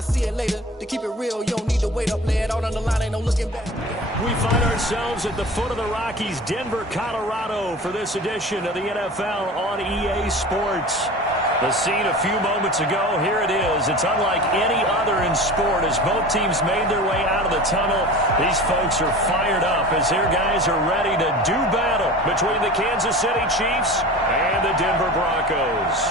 I see it later. To keep it real, you don't need to wait up, lay it out on the line, ain't no looking back. We find ourselves at the foot of the Rockies, Denver, Colorado, for this edition of the NFL on EA Sports. The scene a few moments ago, here it is. It's unlike any other in sport as both teams made their way out of the tunnel. These folks are fired up as their guys are ready to do battle between the Kansas City Chiefs and the Denver Broncos.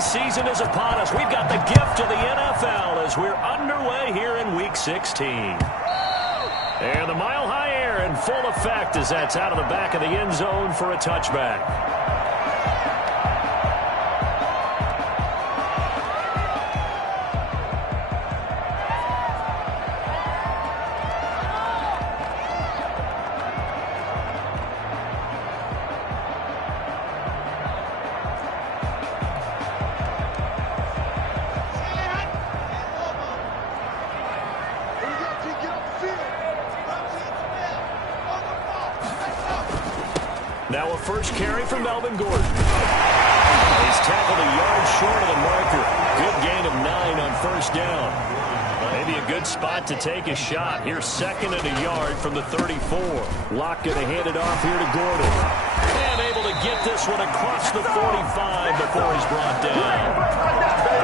Season is upon us. We've got the gift of the NFL as we're underway here in Week 16. And the mile-high air in full effect as that's out of the back of the end zone for a touchback. Now a first carry for Melvin Gordon. He's tackled a yard short of the marker. Good gain of 9 on first down. Maybe a good spot to take a shot. Here's second and a yard from the 34. Locke going to hand it off here to Gordon. And able to get this one across the 45 before he's brought down.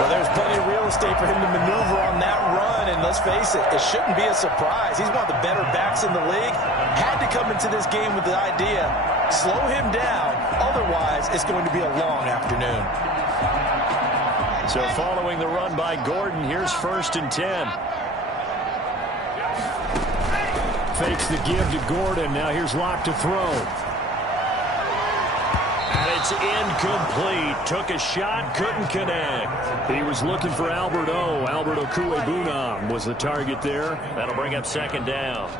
Well, there's plenty of real estate for him to maneuver on that run. And let's face it, it shouldn't be a surprise. He's one of the better backs in the league. Had to come into this game with the idea, slow him down. Otherwise, it's going to be a long afternoon. So following the run by Gordon, here's first and 10. Fakes the give to Gordon. Now here's Locke to throw. And it's incomplete. Took a shot, couldn't connect. He was looking for Albert Okuebunam was the target there. That'll bring up second down.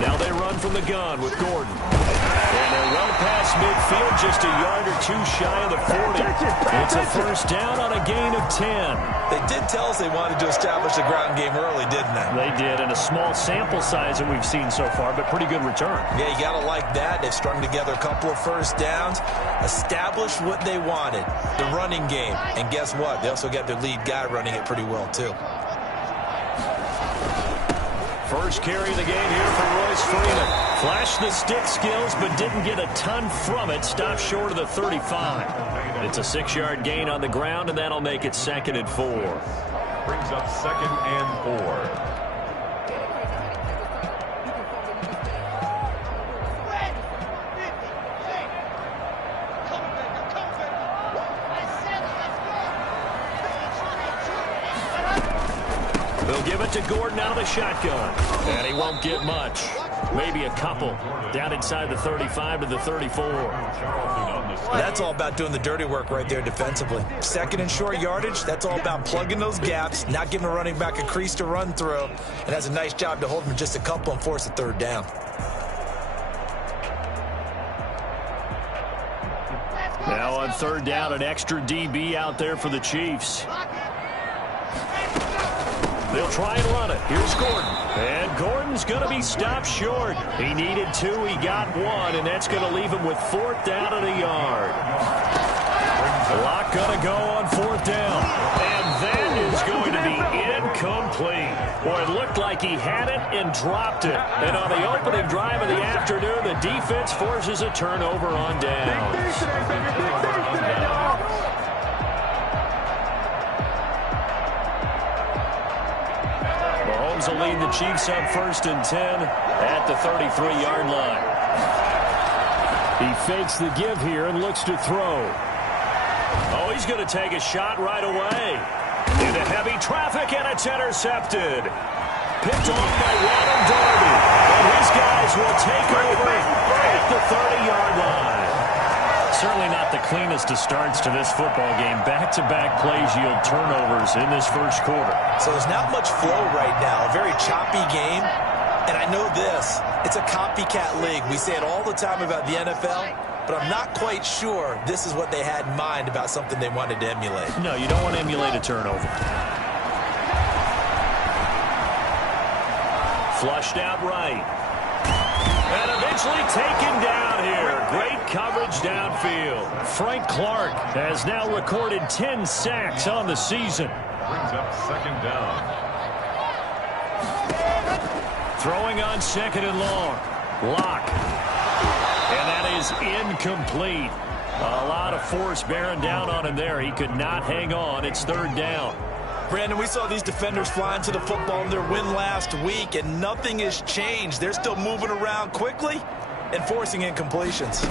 Now they run from the gun with Gordon. And they're well past midfield, just a yard or two shy of the 40. It's a first down on a gain of 10. They did tell us they wanted to establish the ground game early, didn't they? They did, and a small sample size that we've seen so far, but pretty good return. Yeah, you got to like that. They've strung together a couple of first downs, established what they wanted, the running game. And guess what? They also got their lead guy running it pretty well, too. First carry of the game here for Royce Freeman. Flashed the stick skills, but didn't get a ton from it. Stopped short of the 35. It's a 6-yard gain on the ground, and that'll make it second and 4. Brings up second and 4. They'll give it to Gordon out of the shotgun. And he won't get much. Maybe a couple. Down inside the 35 to the 34. That's all about doing the dirty work right there defensively. Second and short yardage, that's all about plugging those gaps, not giving a running back a crease to run through, and has a nice job to hold him just a couple and force a third down. Now on third down, an extra DB out there for the Chiefs. They'll try and run it. Here's Gordon. And Gordon's going to be stopped short. He needed 2. He got 1, and that's going to leave him with fourth down and a yard. Locke going to go on fourth down. And that is going to be incomplete. Boy, it looked like he had it and dropped it. And on the opening drive of the afternoon, the defense forces a turnover on downs. Will lead the Chiefs up first and 10 at the 33-yard line. He fakes the give here and looks to throw. Oh, he's going to take a shot right away. Into heavy traffic, and it's intercepted. Picked off by Ronald Darby. And his guys will take over at the 30-yard line. Certainly not the cleanest of starts to this football game. Back-to-back plays yield turnovers in this first quarter. So there's not much flow right now. A very choppy game. And I know this. It's a copycat league. We say it all the time about the NFL. but I'm not quite sure this is what they had in mind about something they wanted to emulate. No, you don't want to emulate a turnover. Flushed out right. And eventually taken down here. Great coverage downfield. Frank Clark has now recorded 10 sacks on the season. Brings up second down. Throwing on second and long. Lock. And that is incomplete. A lot of force bearing down on him there. He could not hang on. It's third down. Brandon, we saw these defenders flying to the football in their win last week, and nothing has changed. They're still moving around quickly and forcing incompletions.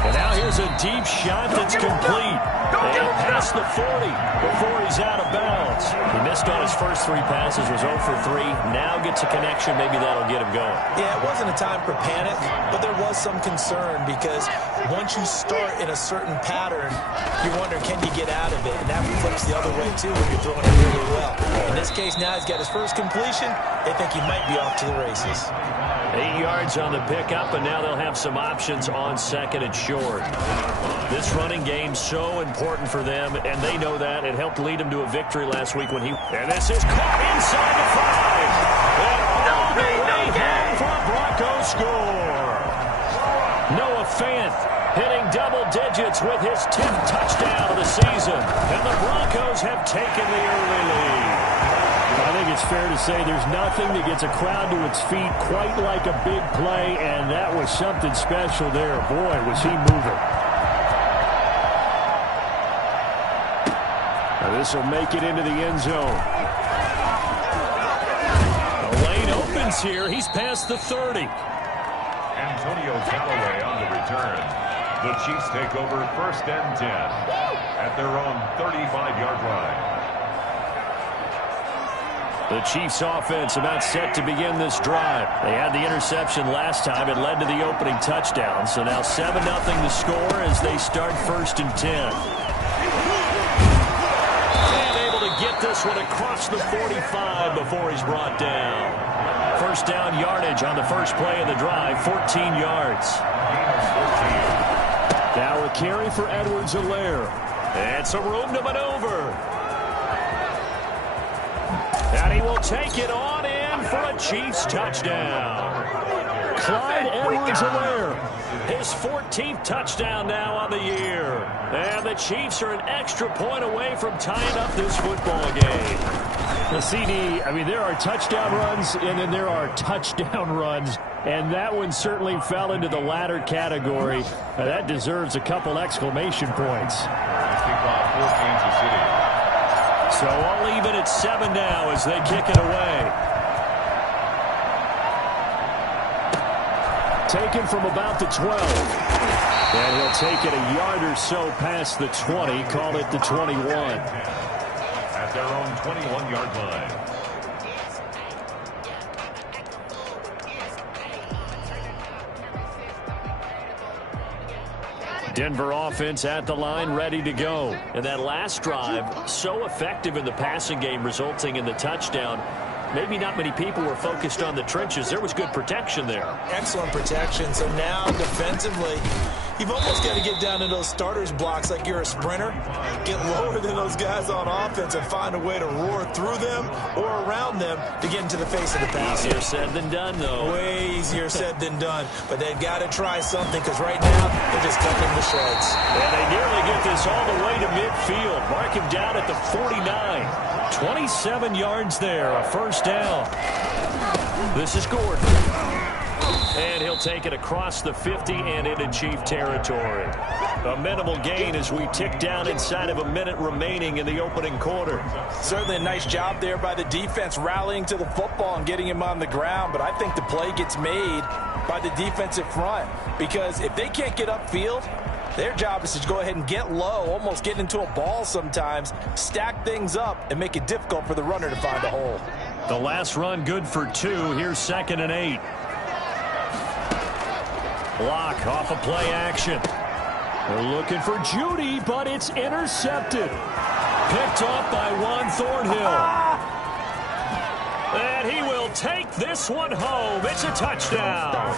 And now here's a deep shot that's complete. And past the 40 before he's out of bounds. He missed on his first 3 passes, was 0 for 3. Now gets a connection. Maybe that'll get him going. Yeah, it wasn't a time for panic, but there was some concern because once you start in a certain pattern, you wonder, can you get out of it? And that flips the other way, too, when you're throwing it really well. In this case, now he's got his first completion. They think he might be off to the races. 8 yards on the pickup, and now they'll have some options on second and short. This running game so important for them, and they know that. It helped lead them to a victory last week when he... And this is caught inside the 5. And all the way home for a Broncos score. Noah Fant hitting double digits with his 10th touchdown of the season. And the Broncos have taken the early lead. I think it's fair to say there's nothing that gets a crowd to its feet quite like a big play, and that was something special there. Boy, was he moving. Now this will make it into the end zone. The lane opens here. He's past the 30. Antonio Callaway on the return. The Chiefs take over first and 10 at their own 35-yard line. The Chiefs offense about set to begin this drive. They had the interception last time. It led to the opening touchdown. So now 7-0 to score as they start first and 10. And able to get this one across the 45 before he's brought down. First down yardage on the first play of the drive, 14 yards. Now a carry for Edwards-Helaire. And some room to maneuver. And he will take it on in for a Chiefs touchdown. Clyde Edwards-Helaire, his 14th touchdown now on the year. And the Chiefs are an extra point away from tying up this football game. The CD, I mean, there are touchdown runs, and then there are touchdown runs. And that one certainly fell into the latter category. That deserves a couple exclamation points. So all even at 7 now as they kick it away. Taken from about the 12. And he'll take it a yard or so past the 20. Call it the 21. At their own 21-yard line. Denver offense at the line, ready to go. And that last drive, so effective in the passing game, resulting in the touchdown. Maybe not many people were focused on the trenches. There was good protection there. Excellent protection. So now defensively, you've almost got to get down to those starters blocks like you're a sprinter. Get lower than those guys on offense and find a way to roar through them or around them to get into the face of the passer. Easier said than done, though. Way easier said than done. But they've got to try something because right now they're just cutting the shreds. And they nearly get this all the way to midfield. Mark him down at the 49. 27 yards there, a first down. This is Gordon. And he'll take it across the 50 and into Chief territory. A minimal gain as we tick down inside of a minute remaining in the opening quarter. Certainly a nice job there by the defense rallying to the football and getting him on the ground. But I think the play gets made by the defensive front. Because if they can't get upfield, their job is to go ahead and get low, almost get into a ball sometimes, stack things up, and make it difficult for the runner to find a hole. The last run good for 2. Here's 2nd and 8. Block off of play action. They're looking for Judy, but it's intercepted. Picked off by Juan Thornhill. And he will take this one home. It's a touchdown.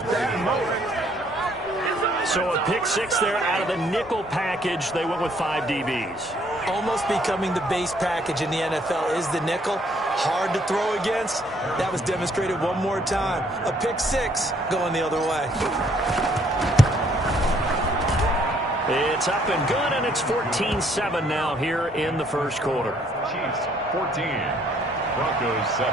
So a pick six there out of the nickel package. They went with 5 DBs. Almost becoming the base package in the NFL is the nickel. Hard to throw against. That was demonstrated one more time. A pick six going the other way. It's up and good, and it's 14-7 now here in the first quarter. Chiefs 14, Broncos 7.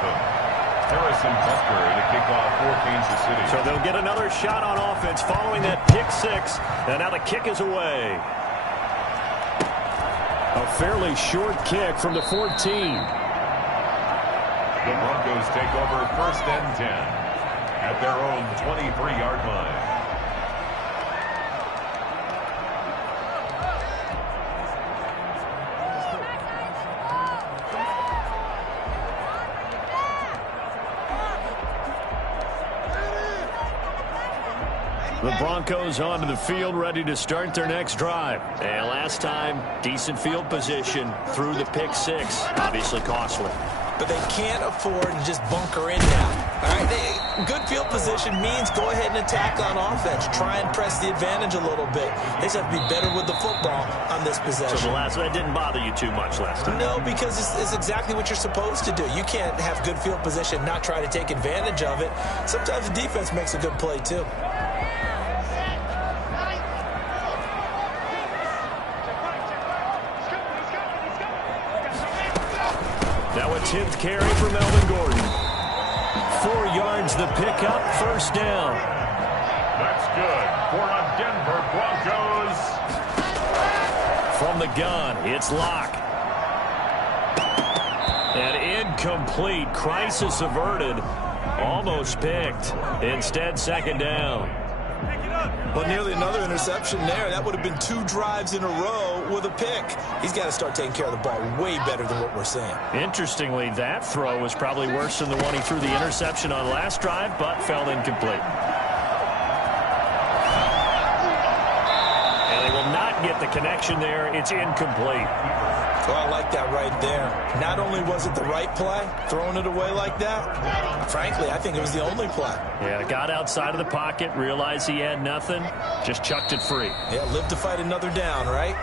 Harrison Butker to kick off for Kansas City. So they'll get another shot on offense following that pick six, and now the kick is away. A fairly short kick from the 14. The Broncos take over first and 10 at their own 23-yard line. The Broncos onto the field, ready to start their next drive. And last time, decent field position through the pick six. Obviously costly. But they can't afford to just bunker in now. All right, good field position means go ahead and attack on offense. Try and press the advantage a little bit. They just have to be better with the football on this possession. So that didn't bother you too much last time? No, because it's exactly what you're supposed to do. You can't have good field position, not try to take advantage of it. Sometimes the defense makes a good play, too. Now a 10th carry for Melvin Gordon. 4 yards the pickup, first down. That's good for a Denver Broncos. From the gun, it's Locke. And incomplete. Crisis averted. Almost picked. Instead, second down. But nearly another interception there. That would have been 2 drives in a row with a pick. He's got to start taking care of the ball way better than what we're seeing. Interestingly, that throw was probably worse than the one he threw the interception on last drive, but fell incomplete. And they will not get the connection there. It's incomplete. Well, I like that right there. Not only was it the right play, throwing it away like that, frankly, I think it was the only play. Yeah, got outside of the pocket, realized he had nothing, just chucked it free. Yeah, live to fight another down, right?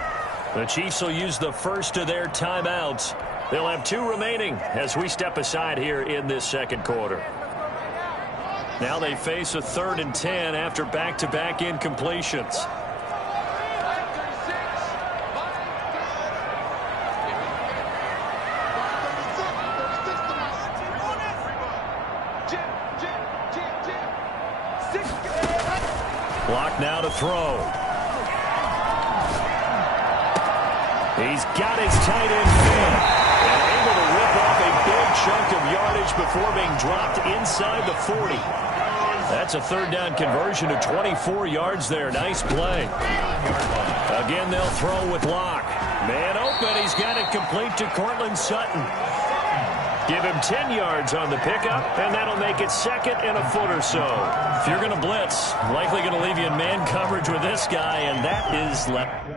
The Chiefs will use the first of their timeouts. They'll have 2 remaining as we step aside here in this second quarter. Now they face a 3rd and 10 after back-to-back incompletions. Block now to throw. He's got his tight end fan. And able to rip off a big chunk of yardage before being dropped inside the 40. That's a 3rd down conversion to 24 yards there. Nice play. Again, they'll throw with Locke. Man open. He's got it complete to Cortland Sutton. Give him 10 yards on the pickup, and that'll make it 2nd and a foot or so. If you're going to blitz, likely going to leave you in man coverage with this guy, and that is left.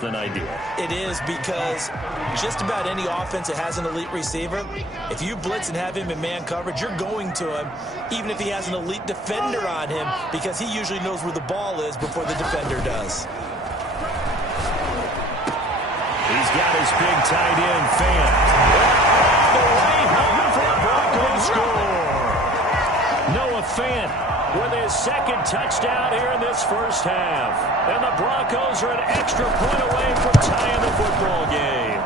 Than ideal. It is, because just about any offense that has an elite receiver, if you blitz and have him in man coverage, you're going to him, even if he has an elite defender on him, because he usually knows where the ball is before the defender does. He's got his big tight end fan. The way home for a Broncos score. Noah Fant with his 2nd touchdown here in this first half. And the Broncos are an extra point away from tying the football game.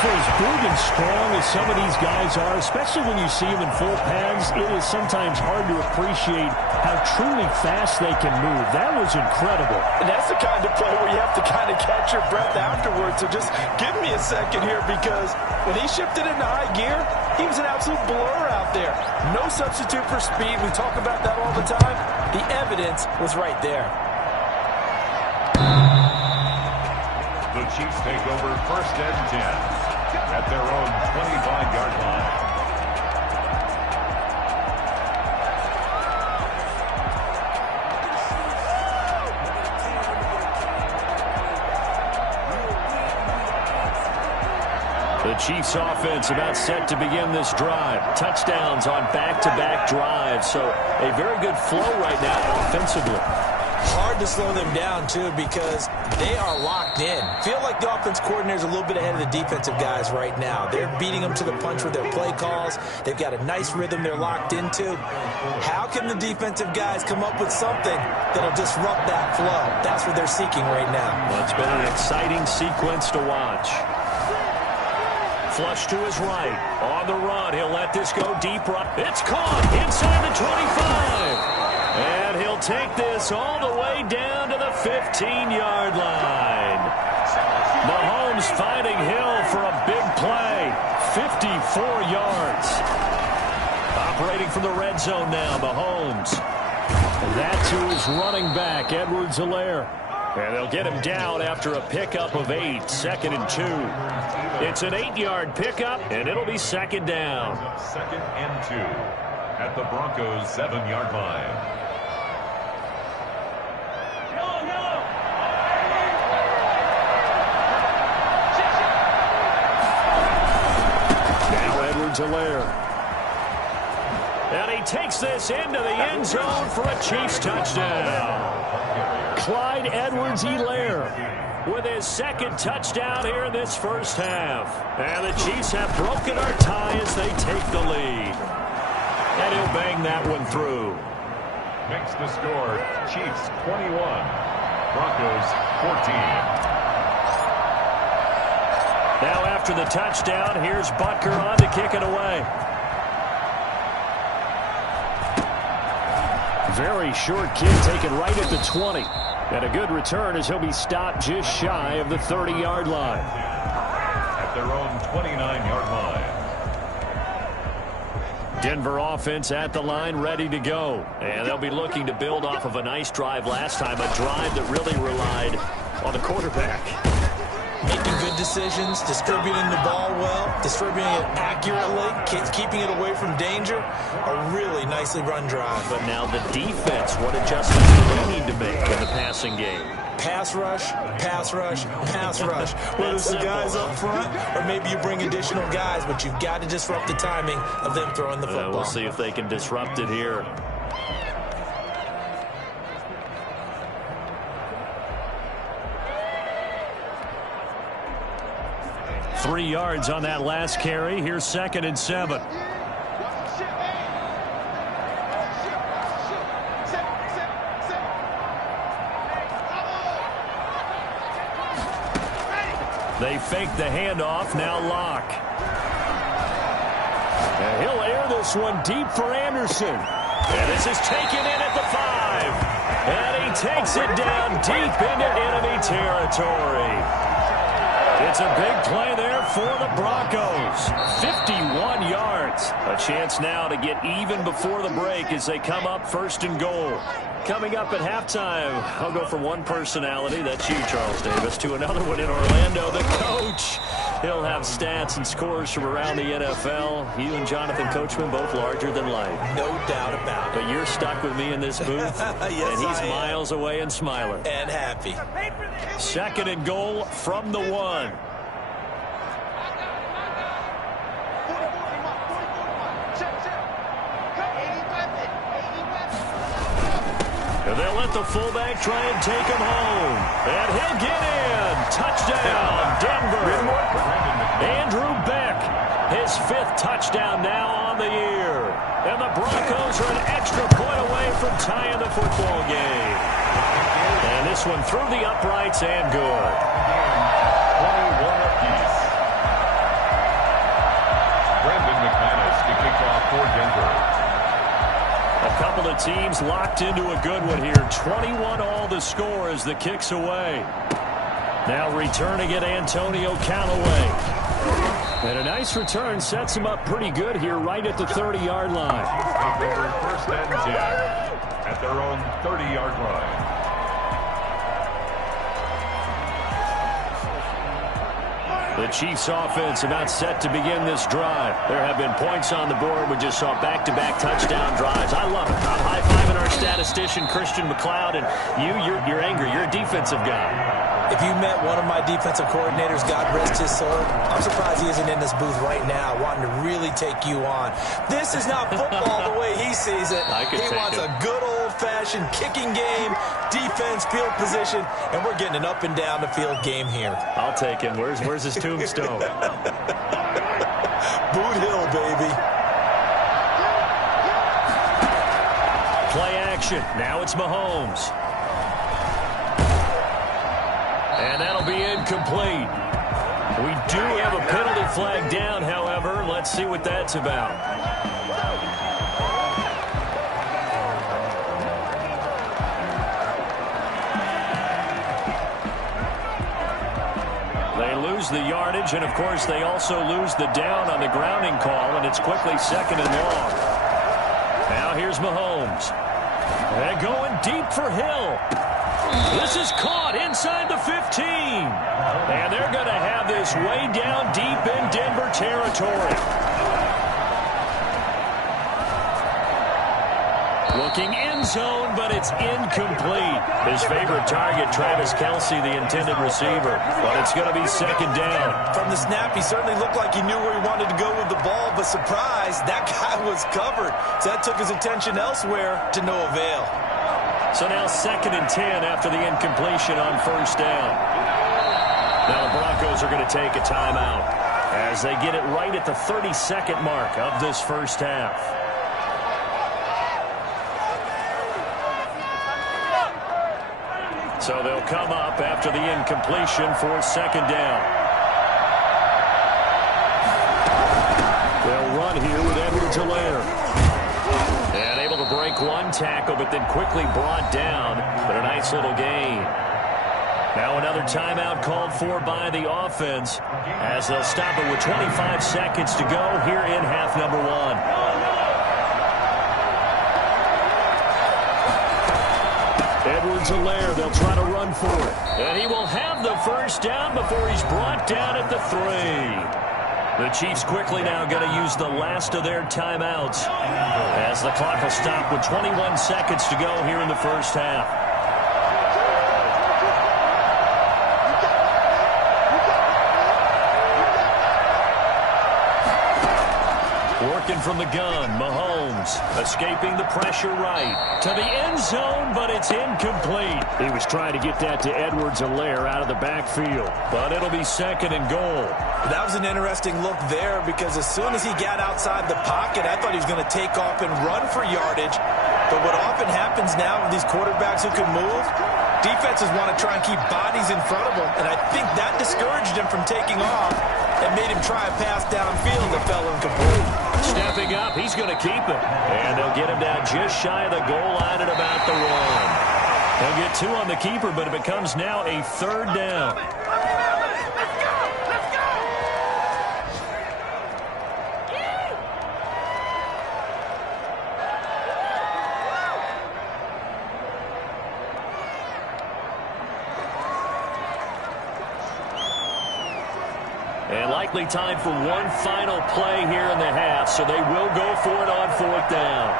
For as big and strong as some of these guys are, especially when you see them in full pads, it is sometimes hard to appreciate how truly fast they can move. That was incredible. And that's the kind of play where you have to kind of catch your breath afterwards. So just give me a second here, because when he shifted into high gear, he was an absolute blur out there. No substitute for speed. We talk about that all the time. The evidence was right there. The Chiefs take over 1st and 10 at their own 25-yard line. The Chiefs offense about set to begin this drive. Touchdowns on back-to-back drives, so a very good flow right now offensively. Hard to slow them down, too, because they are locked in. Feel like the offense coordinator is a little bit ahead of the defensive guys right now. They're beating them to the punch with their play calls. They've got a nice rhythm they're locked into. How can the defensive guys come up with something that'll disrupt that flow? That's what they're seeking right now. Well, it's been an exciting sequence to watch. Flush to his right. On the run, he'll let this go deep right. It's caught inside the 25. And he'll take this all the way down to the 15-yard line. Mahomes finding Hill for a big play. 54 yards. Operating from the red zone now, Mahomes. And that's to his running back, Edwards-Helaire. And they'll get him down after a pickup of 8, 2nd and 2. It's an 8-yard pickup, and it'll be 2nd down. 2nd and 2 at the Broncos' 7-yard line. Edwards-Helaire. And he takes this into the end zone for a Chiefs touchdown. Clyde Edwards-Helaire with his 2nd touchdown here in this first half. And the Chiefs have broken our tie as they take the lead. And he'll bang that one through. Makes the score Chiefs 21, Broncos 14. Now after the touchdown, here's Butker on to kick it away. Very short kick taken right at the 20. And a good return as he'll be stopped just shy of the 30-yard line. At their own 29-yard line. Denver offense at the line, ready to go. And they'll be looking to build off of a nice drive last time, a drive that really relied on the quarterback. Making good decisions, distributing the ball well, distributing it accurately, keeping it away from danger. A really nicely run drive. But now the defense, what adjustments do they need to make in the passing game? Pass rush, pass rush, pass rush. Whether it's the guys up front or maybe you bring additional guys, but you've got to disrupt the timing of them throwing the football. We'll see if they can disrupt it here. Three yards on that last carry. Here's 2nd and 7. They fake the handoff. Now Locke. And he'll air this one deep for Anderson. And this is taken in at the 5. And he takes it down deep into enemy territory. It's a big play there for the Broncos. 51 yards. A chance now to get even before the break as they come up 1st and goal. Coming up at halftime, I'll go from one personality, that's you, Charles Davis, to another one in Orlando, the coach. He'll have stats and scores from around the NFL. You and Jonathan Coachman, both larger than life. No doubt about it. But you're stuck with me in this booth, yes, and he's miles away and smiling. And happy. 2nd and goal from the 1. And they'll let the fullback try and take him home. And he'll get in. Touchdown, Denver. Andrew Beck, his 5th touchdown now on the year. And the Broncos are an extra point away from tying the football game. And this one through the uprights and good. 21 apiece. team's locked into a good one here. 21 all the score as the kick's away. Now returning it, Antonio Callaway. And a nice return sets him up pretty good here right at the 30-yard line. First and 10 at their own 30-yard line. The Chiefs offense about set to begin this drive. There have been points on the board. We just saw back-to-back touchdown drives. I love it. I'm high-fiving our statistician, Christian McLeod, and you're angry. You're a defensive guy. If you met one of my defensive coordinators, God rest his soul, I'm surprised he isn't in this booth right now wanting to really take you on. This is not football the way he sees it. He wants a good old-fashioned kicking game, defense, field position, and we're getting an up and down the field game here. I'll take him. Where's his tombstone? Boot Hill, baby. Play action. Now it's Mahomes. And that'll be incomplete. We do have a penalty flag down, however. Let's see what that's about. They lose the yardage, and, of course, they also lose the down on the grounding call, and it's quickly second and long. Now here's Mahomes. And going deep for Hill. This is caught inside the 15. And they're going to have this way down deep in Denver territory. Looking end zone, but it's incomplete. His favorite target, Travis Kelce, the intended receiver. But it's going to be second down. From the snap, he certainly looked like he knew where he wanted to go with the ball, but surprise, that guy was covered. So that took his attention elsewhere to no avail. So now second and 10 after the incompletion on first down. Now the Broncos are going to take a timeout as they get it right at the 30-second mark of this first half. So they'll come up after the incompletion for second down. They'll run here with Edwards-Helaire. And able to break one tackle, but then quickly brought down. But a nice little gain. Now another timeout called for by the offense as they'll stop it with 25 seconds to go here in half number one. Edwards-Helaire, they'll try to run for it. And he will have the first down before he's brought down at the 3. The Chiefs quickly now going to use the last of their timeouts as the clock will stop with 21 seconds to go here in the first half. Working from the gun, Mahomes escaping the pressure right to the end zone, but it's incomplete. He was trying to get that to Edwards-Helaire out of the backfield, but it'll be second and goal. That was an interesting look there because as soon as he got outside the pocket, I thought he was going to take off and run for yardage. But what often happens now with these quarterbacks who can move, defenses want to try and keep bodies in front of them, and I think that discouraged him from taking off and made him try a pass downfield that fell incomplete. Stepping up, he's going to keep it. And they'll get him down just shy of the goal line at about the 1. They'll get 2 on the keeper, but it becomes now a third down. And likely time for one final play here in the half, so they will go for it on fourth down.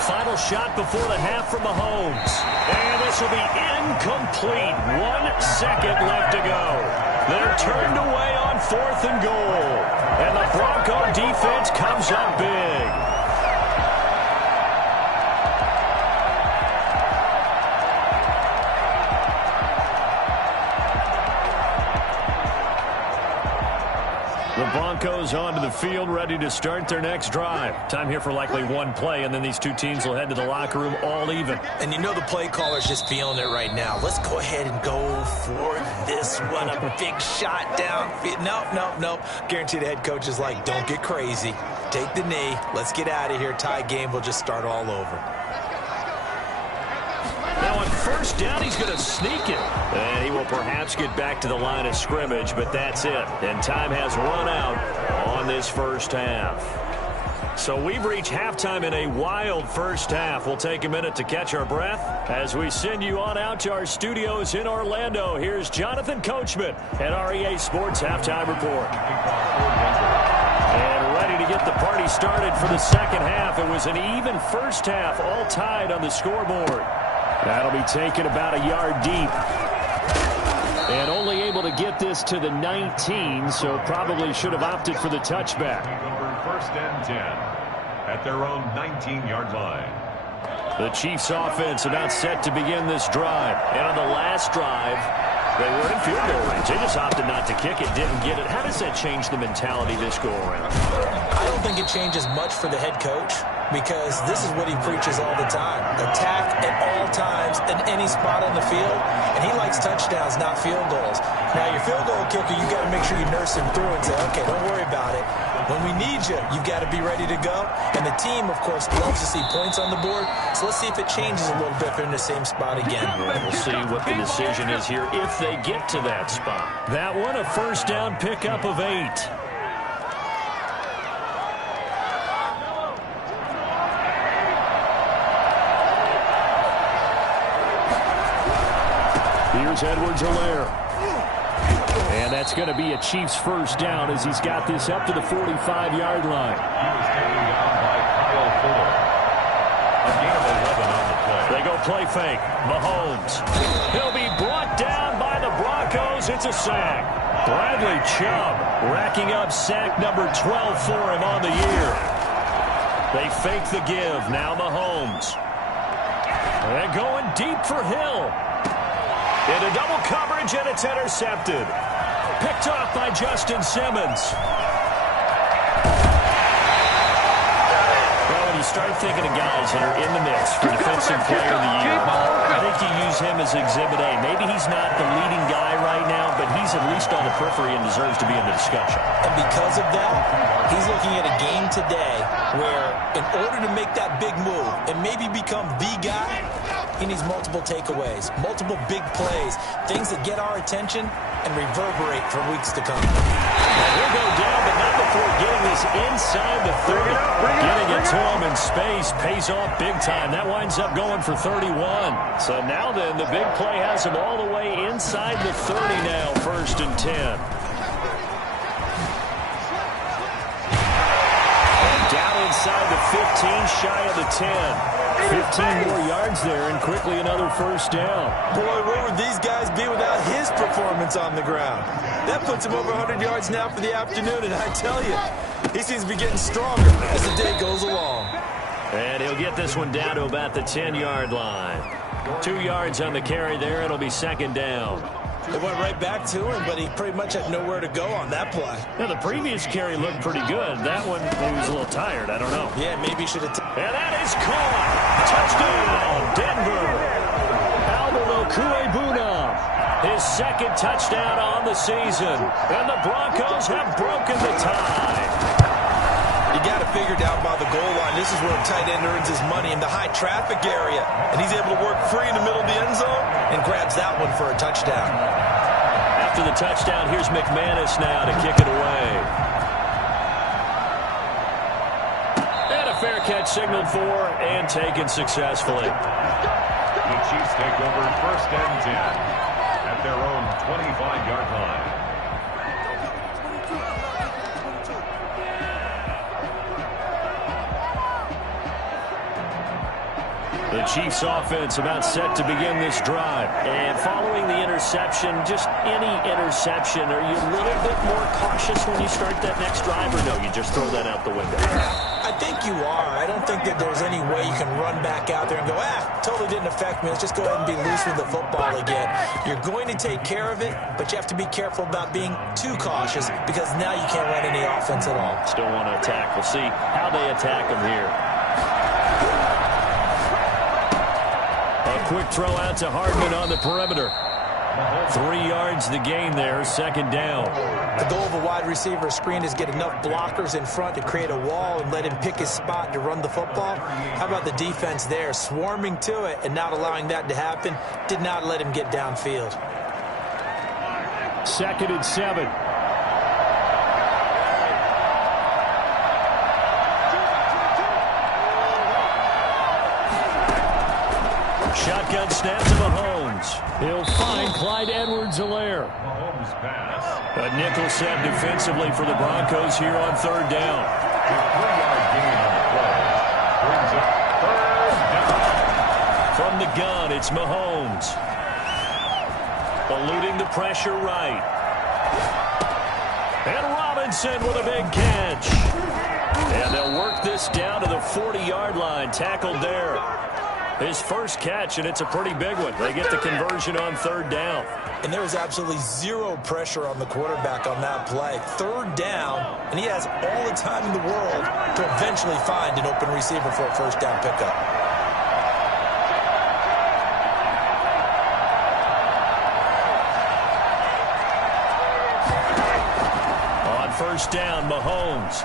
Final shot before the half from Mahomes. And this will be incomplete. 1 second left to go. They're turned away on fourth and goal. And the Bronco defense comes up big. The Broncos onto the field, ready to start their next drive. Time here for likely one play, and then these two teams will head to the locker room all even. And you know the play caller's just feeling it right now. Let's go ahead and go for this one. A big shot down. Nope. Guarantee the head coach is like, don't get crazy. Take the knee. Let's get out of here. Tie game. We'll just start all over. Now on first down, he's going to sneak it. And he will perhaps get back to the line of scrimmage, but that's it. And time has run out on this first half. So we've reached halftime in a wild first half. We'll take a minute to catch our breath as we send you on out to our studios in Orlando. Here's Jonathan Coachman at REA Sports Halftime Report. And ready to get the party started for the second half. It was an even first half, all tied on the scoreboard. That'll be taken about a yard deep. And only able to get this to the 19, so probably should have opted for the touchback. First and 10 at their own 19-yard line. The Chiefs offense about set to begin this drive. And on the last drive, they were in field goal range. They just opted not to kick it, didn't get it. How does that change the mentality this go-around? I don't think it changes much for the head coach, because this is what he preaches all the time. Attack at all times in any spot on the field, and he likes touchdowns, not field goals. Now, your field goal kicker, you got to make sure you nurse him through and say, okay, don't worry about it. When we need you, you've got to be ready to go. And the team, of course, loves to see points on the board. So let's see if it changes a little bit if they're in the same spot again. We'll see what the decision is here if they get to that spot. That one, a first down pickup of 8. Here's Edwards-Helaire. And that's going to be a Chiefs first down as he's got this up to the 45-yard line. He was taken down by Kyle Fuller. A gain of 11 on the play. They go play fake. Mahomes. He'll be brought down by the Broncos. It's a sack. Bradley Chubb racking up sack number 12 for him on the year. They fake the give. Now Mahomes. They're going deep for Hill. Into double coverage, and it's intercepted. Picked off by Justin Simmons. Well, when you start thinking of guys that are in the mix for Defensive Player of the Year, I think you use him as Exhibit A. Maybe he's not the leading guy right now, but he's at least on the periphery and deserves to be in the discussion. And because of that, he's looking at a game today where in order to make that big move and maybe become the guy, he needs multiple takeaways, multiple big plays, things that get our attention and reverberate for weeks to come. And he'll go down, but not before getting this inside the 30. Getting it to him in space pays off big time. That winds up going for 31. So now then, the big play has him all the way inside the 30 now, first and 10. And down inside the 15, shy of the 10. 15 more yards there, and quickly another first down. Boy, where would these guys be without his performance on the ground? That puts him over 100 yards now for the afternoon, and I tell you, he seems to be getting stronger as the day goes along. And he'll get this one down to about the 10-yard line. 2 yards on the carry there. It'll be second down. It went right back to him, but he pretty much had nowhere to go on that play. Yeah, the previous carry looked pretty good. That one, he was a little tired. I don't know. Yeah, maybe he should have... And that is caught. Touchdown, Denver. Albert Okwuegbunam, his second touchdown on the season. And the Broncos have broken the tie. You got to figure down by the goal line. This is where a tight end earns his money in the high traffic area. And he's able to work free in the middle of the end zone and grabs that one for a touchdown. After the touchdown, here's McManus now to kick it away. And a fair catch signaled for and taken successfully. The Chiefs take over first and 10 at their own 25-yard line. The Chiefs offense about set to begin this drive. And following the interception, just any interception, are you a little bit more cautious when you start that next drive, or no, you just throw that out the window? I think you are. I don't think that there's any way you can run back out there and go, totally didn't affect me. Let's just go ahead and be loose with the football again. You're going to take care of it, but you have to be careful about being too cautious because now you can't run any offense at all. Still want to attack. We'll see how they attack him here. A quick throw out to Hardman on the perimeter. 3 yards to gain there, second down. The goal of a wide receiver screen is get enough blockers in front to create a wall and let him pick his spot to run the football. How about the defense there, swarming to it and not allowing that to happen? Did not let him get downfield. 2nd and 7. Shotgun snap to Mahomes. He'll find Clyde Edwards-Helaire. Mahomes pass. A nickel set defensively for the Broncos here on 3rd down. A 3-yard gain on the play. Brings up 3rd down. From the gun, it's Mahomes. Eluding the pressure right. And Robinson with a big catch. And they'll work this down to the 40-yard line. Tackled there. His first catch, and it's a pretty big one. They get the conversion on 3rd down. And there was absolutely zero pressure on the quarterback on that play. 3rd down, and he has all the time in the world to eventually find an open receiver for a 1st down pickup. On 1st down, Mahomes.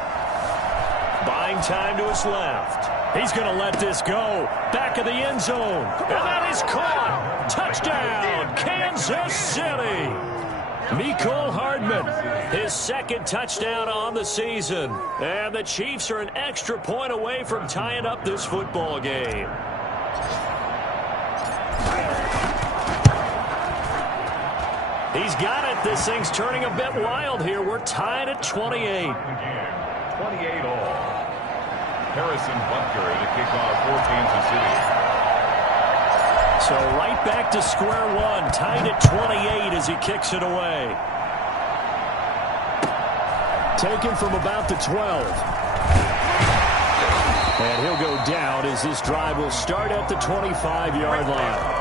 Buying time to his left. He's going to let this go. Back of the end zone. And that is caught. Touchdown, Kansas City. Mecole Hardman, his 2nd touchdown on the season. And the Chiefs are an extra point away from tying up this football game. He's got it. This thing's turning a bit wild here. We're tied at 28. 28 all. Harrison Butker to kick off for Kansas City. So right back to square one, tied at 28 as he kicks it away. Taken from about the 12. And he'll go down as this drive will start at the 25-yard line.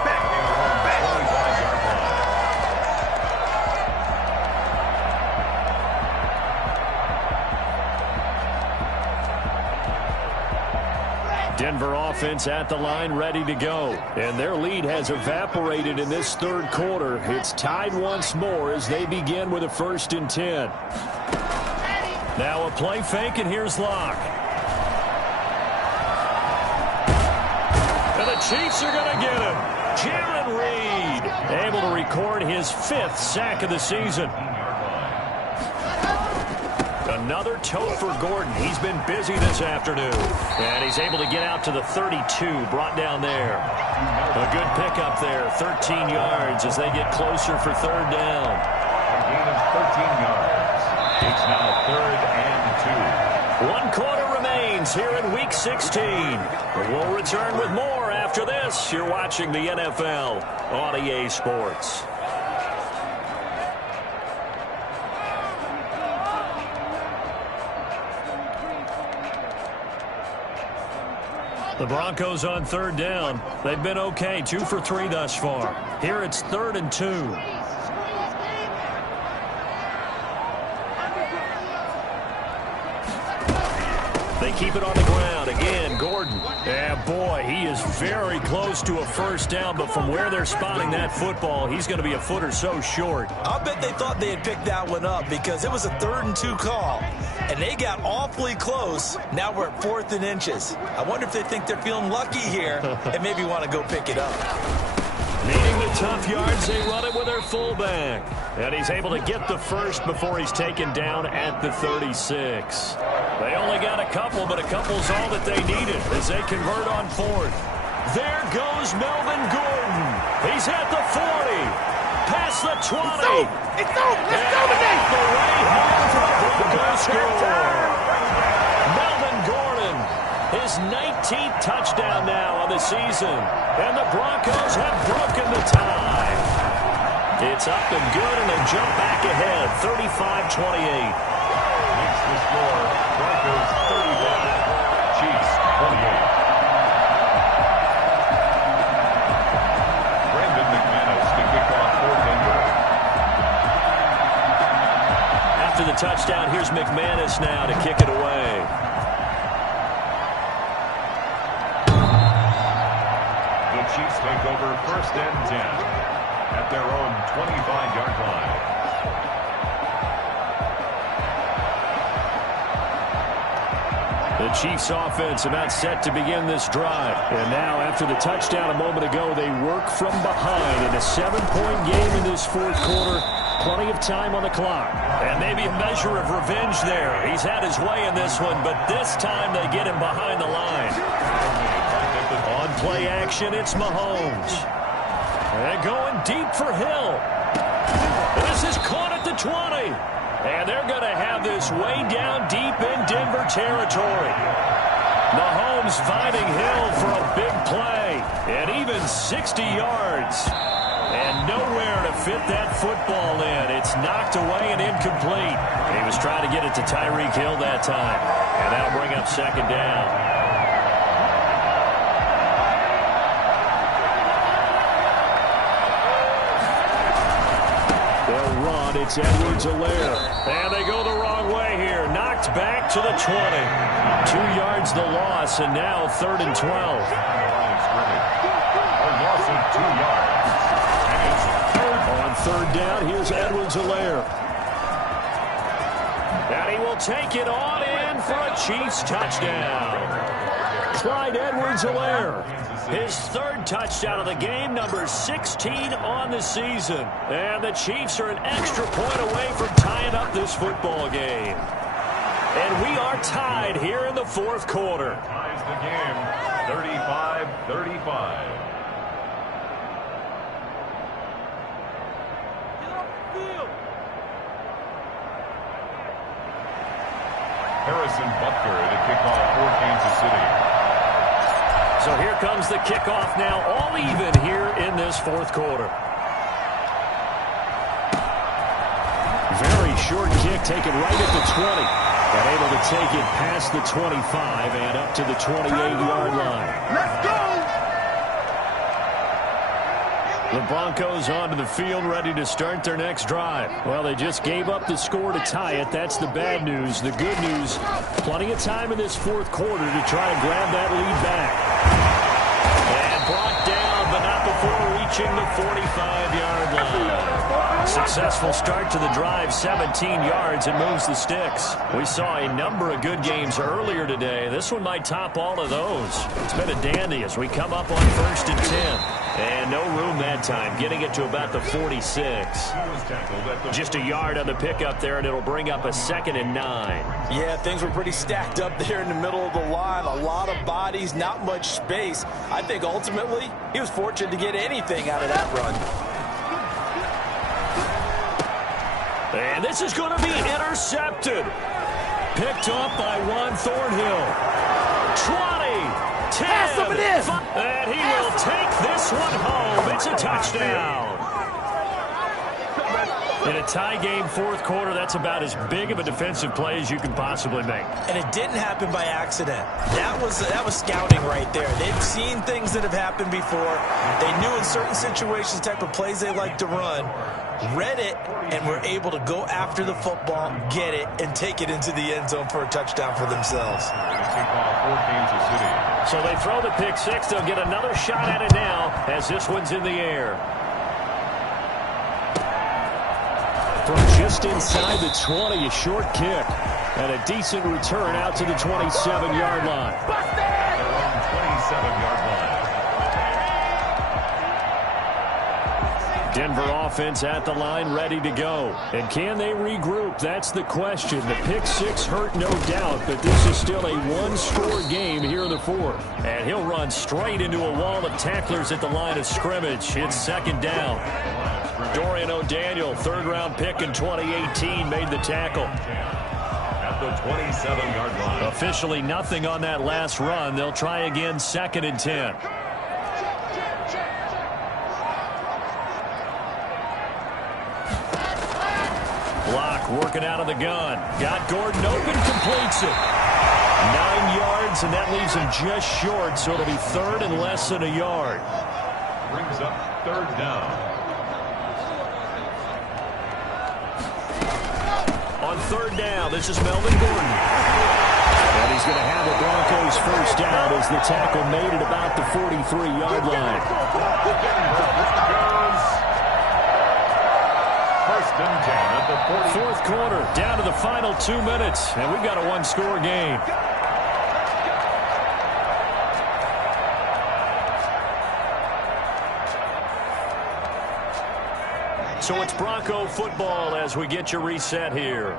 Denver offense at the line, ready to go. And their lead has evaporated in this 3rd quarter. It's tied once more as they begin with a 1st and 10. Now a play fake, and here's Locke. And the Chiefs are going to get him. Jaron Reed, able to record his 5th sack of the season. Another tote for Gordon. He's been busy this afternoon. And he's able to get out to the 32, brought down there. A good pickup there, 13 yards as they get closer for 3rd down. A gain of 13 yards. It's now 3rd and 2. 1 quarter remains here in Week 16. We'll return with more after this. You're watching the NFL on EA Sports. The Broncos on 3rd down. They've been okay, 2 for 3 thus far. Here it's 3rd and 2. They keep it on the ground. Again, Gordon. Yeah, boy, he is very close to a 1st down, but from where they're spotting that football, he's going to be a foot or so short. I'll bet they thought they had picked that one up because it was a 3rd and 2 call, and they got awfully close. Now we're at 4th and inches. I wonder if they think they're feeling lucky here and maybe want to go pick it up. Needing the tough yards, they run it with their fullback. And he's able to get the 1st before he's taken down at the 36. They only got a couple, but a couple's all that they needed as they convert on 4th. There goes Melvin Gordon. He's at the 40. Past the 20. It's over. Let's go today. The way home for the Broncos score. Melvin Gordon, his 19th touchdown now of the season. And the Broncos have broken the tie. It's up and good, and they jump back ahead, 35-28. Makes the score Broncos 31. after the touchdown. Here's McManus now to kick it away. The Chiefs take over 1st and 10 at their own 25-yard line. The Chiefs offense about set to begin this drive. And now after the touchdown a moment ago, they work from behind in a 7-point game in this 4th quarter. Plenty of time on the clock. And maybe a measure of revenge there. He's had his way in this one, but this time they get him behind the line. On play action, it's Mahomes. And going deep for Hill. This is caught at the 20. And they're going to have this way down deep in Denver territory. Mahomes finding Hill for a big play. And even 60 yards. And nowhere to fit that football in. It's knocked away and incomplete. He was trying to get it to Tyreek Hill that time. And that'll bring up 2nd down. It's Edwards-Helaire. And they go the wrong way here. Knocked back to the 20. 2 yards the loss, and now 3rd and 12. A loss of 2 yards. And it's on 3rd down, here's Edwards-Helaire. And he will take it on in for a Chiefs touchdown. Clyde Edwards-Helaire. His 3rd touchdown of the game, number 16 on the season. And the Chiefs are an extra point away from tying up this football game. And we are tied here in the 4th quarter. Ties the game, 35-35. Harrison Butker at a kickoff for Kansas City. So here comes the kickoff now, all even here in this 4th quarter. Very short kick taken right at the 20. And able to take it past the 25 and up to the 28-yard line. Let's go! The Broncos onto the field ready to start their next drive. Well, they just gave up the score to tie it. That's the bad news. The good news, plenty of time in this 4th quarter to try to grab that lead back. And brought down, but not before reaching the 45-yard line. Successful start to the drive, 17 yards, and moves the sticks. We saw a number of good games earlier today. This one might top all of those. It's been a dandy as we come up on 1st and 10. And no room that time, getting it to about the 46. Just a yard on the pickup there, and it'll bring up a 2nd and 9. Yeah, things were pretty stacked up there in the middle of the line. A lot of bodies, not much space. I think ultimately he was fortunate to get anything out of that run. And this is going to be intercepted. Picked up by Juan Thornhill. 20, 10, 5, and he will take this one home. It's a touchdown. In a tie game, 4th quarter, that's about as big of a defensive play as you can possibly make. And it didn't happen by accident. That was scouting right there. They've seen things that have happened before. They knew in certain situations the type of plays they like to run. Read it, and were able to go after the football, get it, and take it into the end zone for a touchdown for themselves. So they throw the pick 6. They'll get another shot at it now as this one's in the air. From just inside the 20, a short kick. And a decent return out to the 27-yard line. Their own 27-yard line. Denver offense at the line, ready to go. And can they regroup? That's the question. The pick 6 hurt, no doubt, but this is still a one-score game here in the 4th. And he'll run straight into a wall of tacklers at the line of scrimmage. It's 2nd down. Dorian O'Daniel, 3rd-round pick in 2018, made the tackle. At the 27-yard line. Officially nothing on that last run. They'll try again, 2nd and 10. Block working out of the gun. Got Gordon open, completes it. 9 yards, and that leaves him just short, so it'll be 3rd and less than a yard. Brings up 3rd down. On third down, this is Melvin Gordon. And he's going to have the Broncos first down as the tackle made it about the 43-yard line. First and 10 at the 40. Fourth quarter, down to the final 2 minutes, and we've got a one-score game. So it's Bronco football as we get your reset here.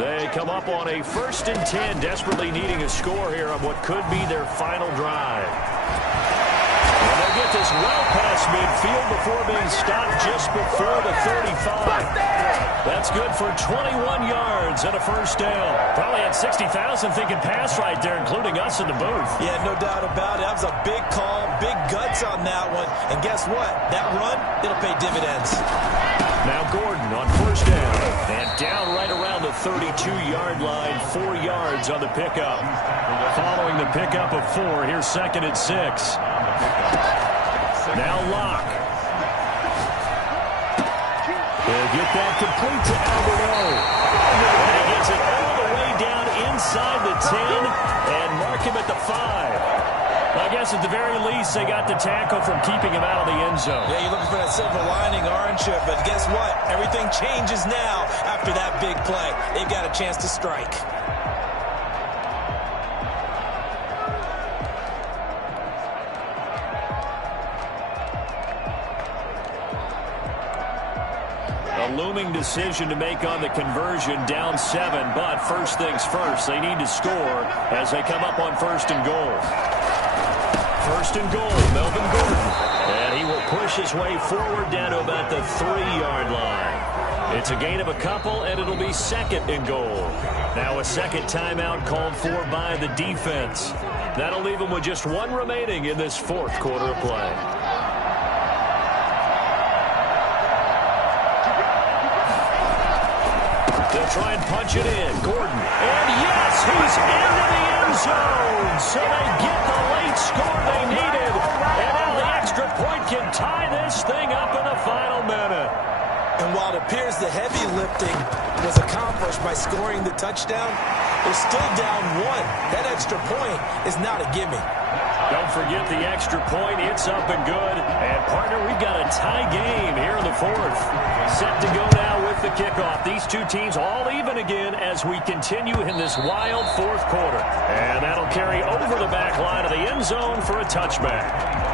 They come up on a 1st and 10, desperately needing a score here on what could be their final drive. And they get this well past midfield before being stopped just before the 35. That's good for 21 yards and a first down. Probably had 60,000 thinking pass right there, including us in the booth. Yeah, no doubt about it. That was a big call, big guts on that one. And guess what? That run, it'll pay dividends. Now Gordon on first down. And down right around the 32-yard line, 4 yards on the pickup. Following the pickup of 4, here's 2nd and 6. Now Locke. They'll get that complete to Alberto. And he gets it all the way down inside the 10 and mark him at the 5. I guess at the very least, they got the tackle from keeping him out of the end zone. Yeah, you're looking for that silver lining, aren't you? But guess what? Everything changes now after that big play. They've got a chance to strike. A looming decision to make on the conversion, down 7. But first things first, they need to score as they come up on 1st and goal. 1st and goal, Melvin Gordon. And he will push his way forward down to about the 3-yard line. It's a gain of a couple, and it'll be 2nd and goal. Now a second timeout called for by the defense. That'll leave them with just 1 remaining in this 4th quarter of play. They'll try and punch it in. Gordon. And yes, he's into the end zone. So they get the late score they needed. And now the extra point can tie this thing up in the final minute. And while it appears the heavy lifting was accomplished by scoring the touchdown, they're still down 1. That extra point is not a gimme. Don't forget the extra point. It's up and good. And, partner, we've got a tie game here in the 4th. Set to go now with the kickoff. These two teams all even again as we continue in this wild 4th quarter. And that'll carry over the back line of the end zone for a touchback.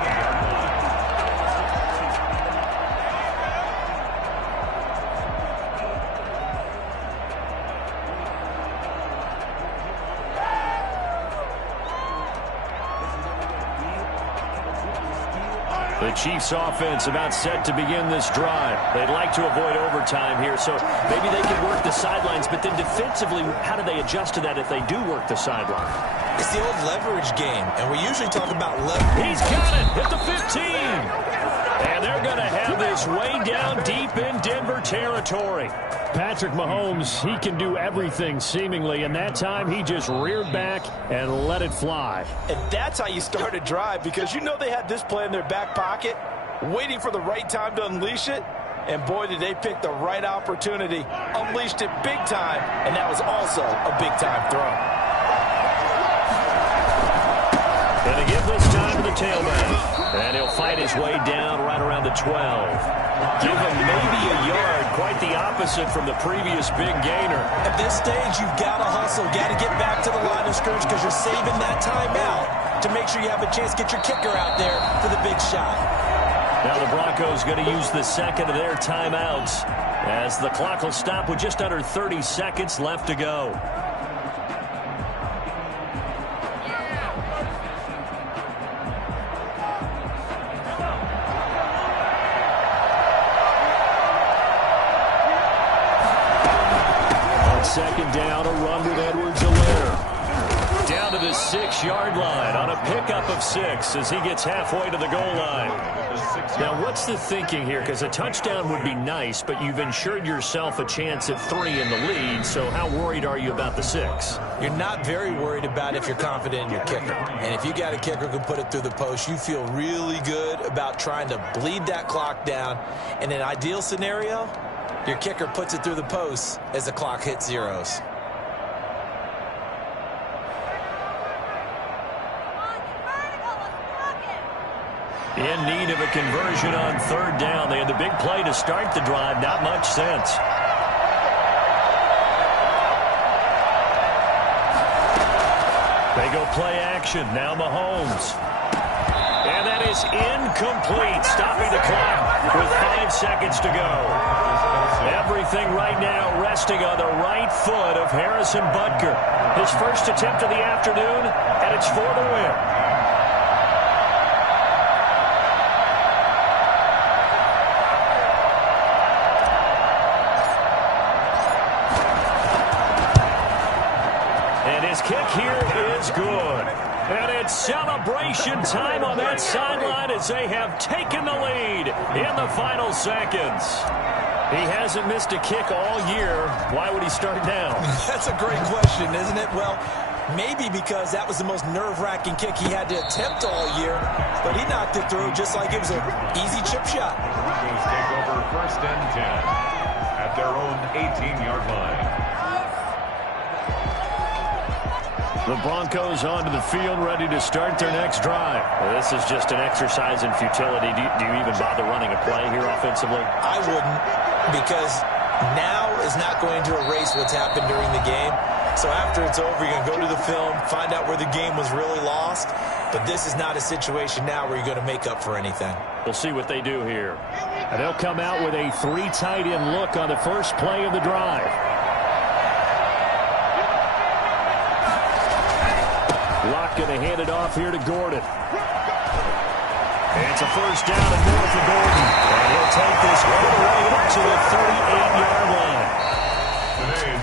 The Chiefs offense about set to begin this drive. They'd like to avoid overtime here, so maybe they can work the sidelines, but then defensively, how do they adjust to that if they do work the sideline? It's the old leverage game, and we usually talk about leverage. He's got it at the 15. And they're going to have this way down deep in Denver territory. Patrick Mahomes, he can do everything seemingly, and that time he just reared back and let it fly. And that's how you start a drive, because you know they had this play in their back pocket, waiting for the right time to unleash it. And boy, did they pick the right opportunity. Unleashed it big time, and that was also a big-time throw. Going to give this time to the tailback. And he'll fight his way down right around the 12. Give him maybe a yard, quite the opposite from the previous big gainer. At this stage, you've got to hustle, got to get back to the line of scrimmage because you're saving that timeout to make sure you have a chance to get your kicker out there for the big shot. Now the Broncos going to use the second of their timeouts as the clock will stop with just under 30 seconds left to go. Second down, a run with Edwards-Helaire. Down to the 6-yard line on a pickup of 6 as he gets halfway to the goal line. Now, what's the thinking here? Because a touchdown would be nice, but you've ensured yourself a chance at 3 in the lead, so how worried are you about the 6? You're not very worried about if you're confident in your kicker. And if you got a kicker who can put it through the post, you feel really good about trying to bleed that clock down. In an ideal scenario, Your kicker puts it through the post as the clock hits zeros. In need of a conversion on third down. They had the big play to start the drive. Not much sense. They go play action. Now Mahomes. And that is incomplete. Stopping the clock with 5 seconds to go. Everything right now resting on the right foot of Harrison Butker. His first attempt of the afternoon, and it's for the win. And his kick here is good. And it's celebration time on that sideline as they have taken the lead in the final seconds. He hasn't missed a kick all year. Why would he start now? That's a great question, isn't it? Well, maybe because that was the most nerve-wracking kick he had to attempt all year, but he knocked it through just like it was an easy chip shot. Broncos take over first and 10 at their own 18-yard line. The Broncos onto the field, ready to start their next drive. Well, this is just an exercise in futility. Do you even bother running a play here offensively? I wouldn't, because now is not going to erase what's happened during the game. So after it's over, you're going to go to the film, find out where the game was really lost. But this is not a situation now where you're going to make up for anything. We'll see what they do here. And they'll come out with a 3 tight end look on the first play of the drive. Locke going to hand it off here to Gordon. It's a first down and more for Gordon. And he'll take this all the way up to the 38-yard line.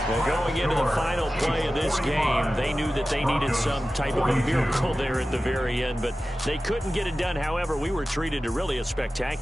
Well, going into the final play of this game, they knew that they needed some type of a miracle there at the very end, but they couldn't get it done. However, we were treated to really a spectacular